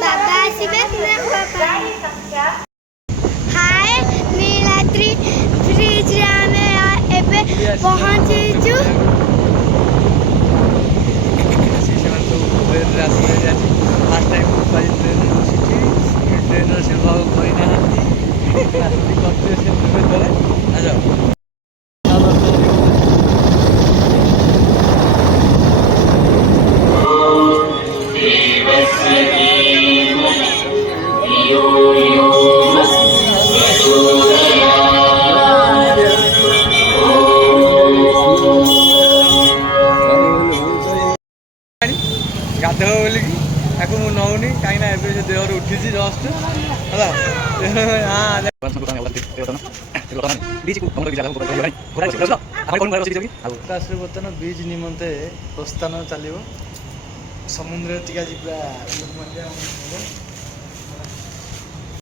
बाबा आसबे हाय Niladri bridge आमे एबे पहुंचीचु fast time train बसिची train सेवा करना करते तले अच्छा गाधव बोल कि नौनी कहीं देहर उठी जस्ट है बर्तमान बीच निमंते प्रस्थान चलो समुद्र टीका जी